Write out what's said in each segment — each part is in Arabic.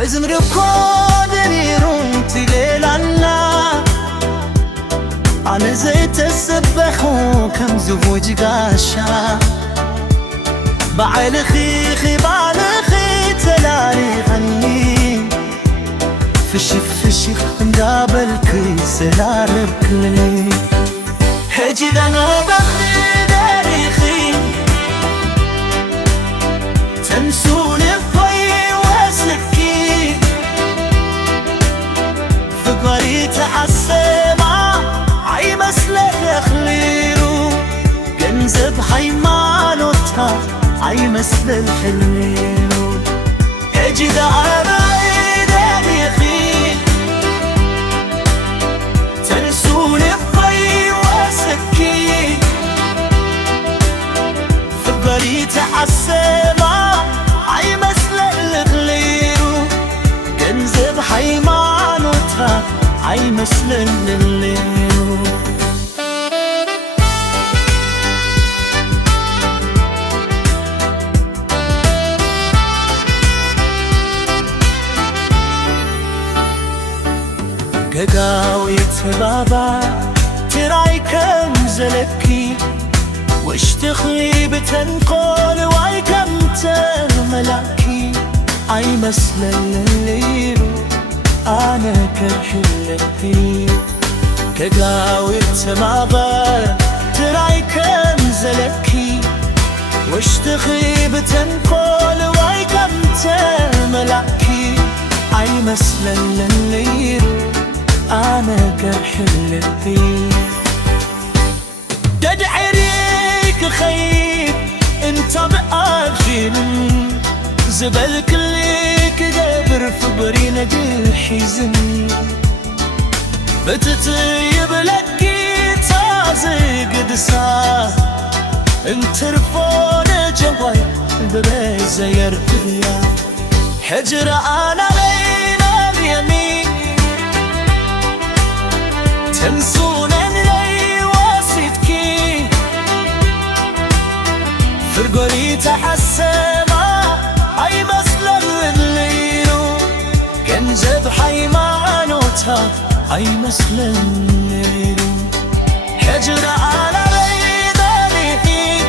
وإذن ربكو دنيرون تليلانا أنا زيت السبخو كم زوج قاشا بعلخي بعلخي تلالي غني فشي مقابلك سلالك هجي ذا بخي تاريخي تنسوني بي واسلكي فقري تعسمع عي مسلك خليرو جنزب حيمانوتا عي مسل الحليرو هجي ذا بخي تاريخي تنسوني بي واسلكي فقري تعسمع عي مسل الغليرو جنزب حيمانوتا عي مسل الغليرو قاوي تبابا تراي كم زلكي واشتخي بتنقل واي كم تملاكي عي مسل الليل انا كحلتي كقاوي تبابا تراي كم زلكي واشتخي بتنقل واي كم تملاكي عي مسل الليل أنا كحلتي تدعريك خيب انت بقافل زبل كليك دبر فبري نجل حزن بتطيب لكي تازق دسا انت رفون جواي ببيزة يرتديا حجر أنا بين اليمين تنسون اللي واسدكي فرقولي تحسما عي مسل الليلو كنزب حيمانوتا عي مسل الليلو حجر على بيداني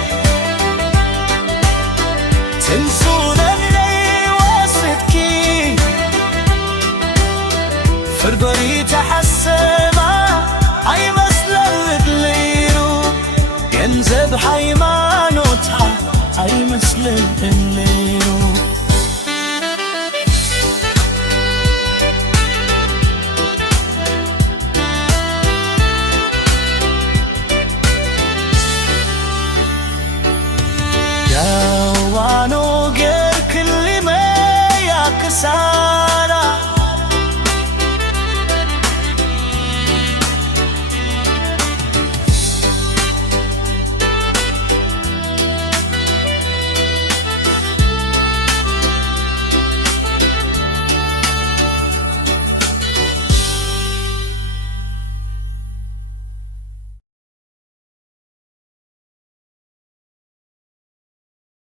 تنسون اللي واسدكي فرقولي تحسما عي مسل الليلو ينزب حيمانوتا عي مسل